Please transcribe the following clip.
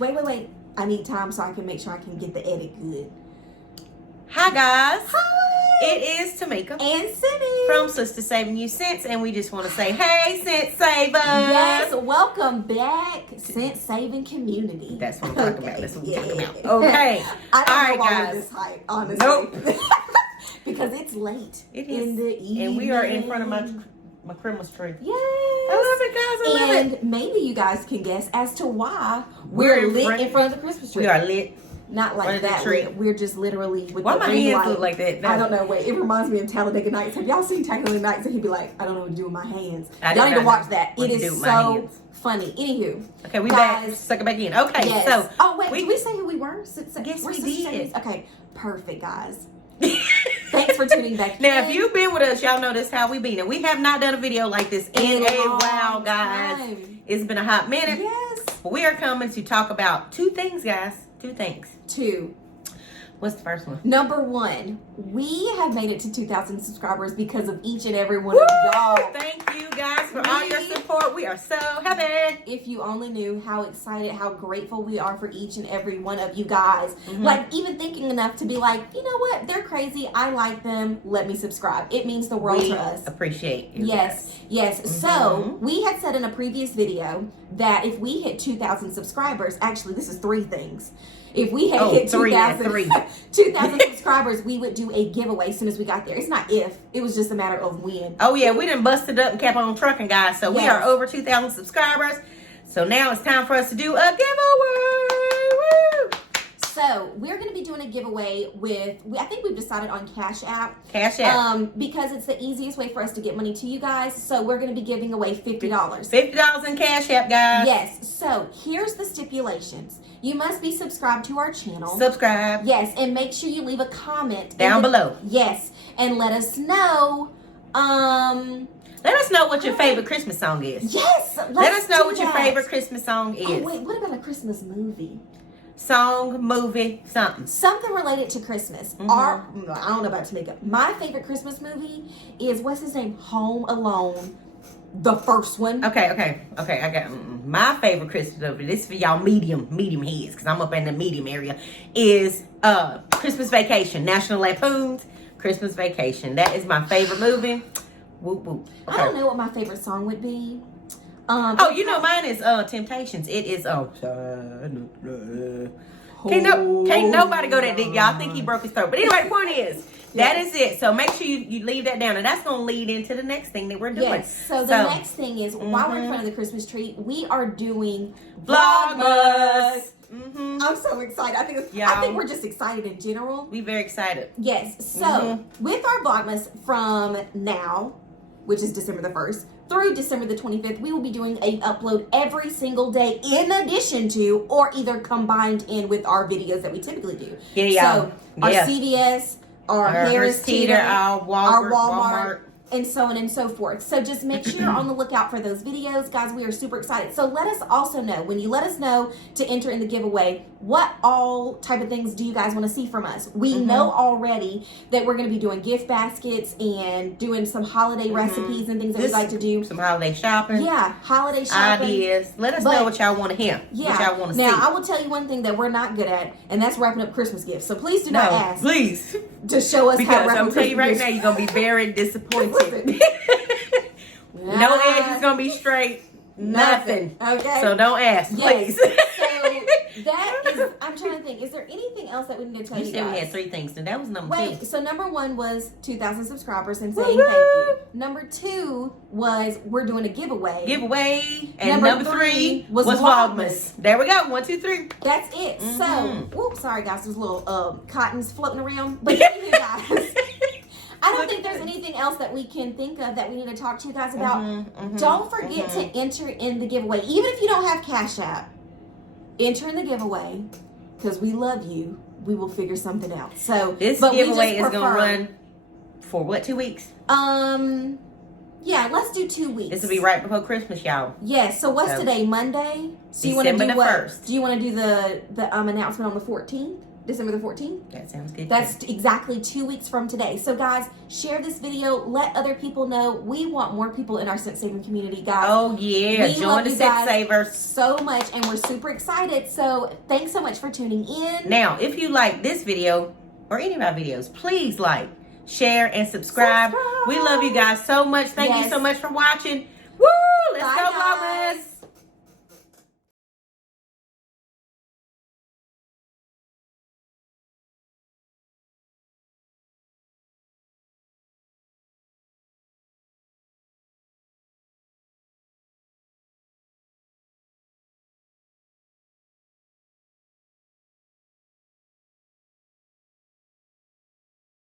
Wait. I need time so I can make sure I can get the edit good. Hi, guys. Hi. It is Tamika. And Cindy. From Sister Saving You Cents, and we just want to say, hey, Cent Savers. Yes, welcome back, Cent Saving Community. That's what I'm talking about. That's what we're talking about. Okay. I don't All know right, why guys. we're this hype, honestly. Nope. Because it's late. It is. In the evening. And we are in front of my Christmas tree. Yes. I love it, guys. I love it. And maybe you guys can guess as to why we're lit in front of the Christmas tree. We are lit. Not like that. We're just literally with Why the my ring hands light. look like that? No. I don't know. Wait, it reminds me of Talladega Nights. Have y'all seen Talladega Nights? And he'd be like, I don't know what to do with my hands. Y'all need to watch that. It is so funny. Anywho. Okay, we back. Suck it back in. Okay, yes. so. Oh, wait. Did we say who we were? Yes, we're we did. Okay, perfect, guys. Thanks for tuning back Now, in. if you've been with us, y'all know this how we been. And we have not done a video like this in a while, guys. Time. It's been a hot minute. Yes. But we are coming to talk about two things, guys. Two things. What's the first one? Number one, we have made it to 2,000 subscribers because of each and every one of y'all. Thank you guys for all your support. We are so happy. If you only knew how excited, how grateful we are for each and every one of you guys. Like, even thinking enough to be like, you know what? They're crazy. I like them. Let me subscribe. It means the world to us. Appreciate you. Yes. So, we had said in a previous video that if we hit 2,000 subscribers, actually, this is three things. If we had hit 2,000 subscribers, we would do a giveaway as soon as we got there. It's not if, it was just a matter of when. Oh yeah, we done busted up and kept on trucking, guys. So we are over 2,000 subscribers. So now it's time for us to do a giveaway. Woo! So we're going to be doing a giveaway with, I think we've decided on Cash App. Cash App. Because it's the easiest way for us to get money to you guys. So we're going to be giving away $50. $50 in Cash App, guys. Yes. So here's the stipulations. You must be subscribed to our channel. Subscribe. Yes. And make sure you leave a comment. Down below. Yes. And let us know. Let us know what your favorite Christmas song is. Yes. Let us know what your favorite Christmas song is. Oh, wait. What about a Christmas movie? Song, movie, something. Something related to Christmas. I don't know about Tamika. My favorite Christmas movie is, what's his name? Home Alone. The first one. Okay. I got my favorite Christmas movie. This is for y'all medium heads, because I'm up in the medium area. Is Christmas Vacation. National Lampoon's Christmas Vacation. That is my favorite movie. Whoop whoop. Okay. I don't know what my favorite song would be. You know mine is Temptations. It is can't nobody go that deep, y'all. I think he broke his throat. But anyway, the point is that is it. So make sure you leave that down, and that's gonna lead into the next thing that we're doing. Yes. So the next thing is, while we're in front of the Christmas tree, we are doing Vlogmas. I'm so excited. I think we're just excited in general. We very excited. Yes. So with our Vlogmas from now, which is December the 1st, through December the 25th, we will be doing an upload every single day in addition to, or either combined in with our videos that we typically do. So our CVS, our Harris Teeter, our Walmart, and so on and so forth. So just make sure you're on the lookout for those videos. Guys, we are super excited. So let us also know, when you let us know to enter in the giveaway, what all type of things do you guys want to see from us? We know already that we're going to be doing gift baskets and doing some holiday recipes and things that we like to do. Some holiday shopping. Yeah, holiday shopping. Ideas. Let us know what y'all want to hear. Yeah. What y'all want to see. Now, I will tell you one thing that we're not good at, and that's wrapping up Christmas gifts. So please do not ask. Please. To show us how to wrap up Christmas gifts. Because I'm telling you right now, you're going to be very disappointed. No edge is going to be straight. Nothing. Okay. So don't ask, please. So that is, I'm trying to think, is there anything else that we need to tell you guys? You said we had 3 things, and that was number 2. Wait, so number 1 was 2,000 subscribers and saying thank you. Number 2 was we're doing a giveaway. And number 3 was Vlogmas. There we go. 1, 2, 3. That's it. So, whoops, sorry guys, there's little cottons floating around. But thank you guys. I don't think there's anything else that we can think of that we need to talk to you guys about. Don't forget to enter in the giveaway. Even if you don't have Cash App, enter in the giveaway, because we love you. We will figure something out. So this giveaway is going to run for what, 2 weeks? Yeah, let's do 2 weeks. This will be right before Christmas, y'all. Yes. So what's today? Monday. So December the 1st. Do you want to do the announcement on the 14th? December the 14th? That sounds good. That's exactly 2 weeks from today. So, guys, share this video. Let other people know. We want more people in our scent saving community, guys. Oh, yeah. We Join love the you Scent guys Savers so much, and we're super excited. So, thanks so much for tuning in. Now, if you like this video or any of our videos, please like, share, and subscribe. We love you guys so much. Thank you so much for watching. Woo! Let's Bye, go, guys. Vlogmas.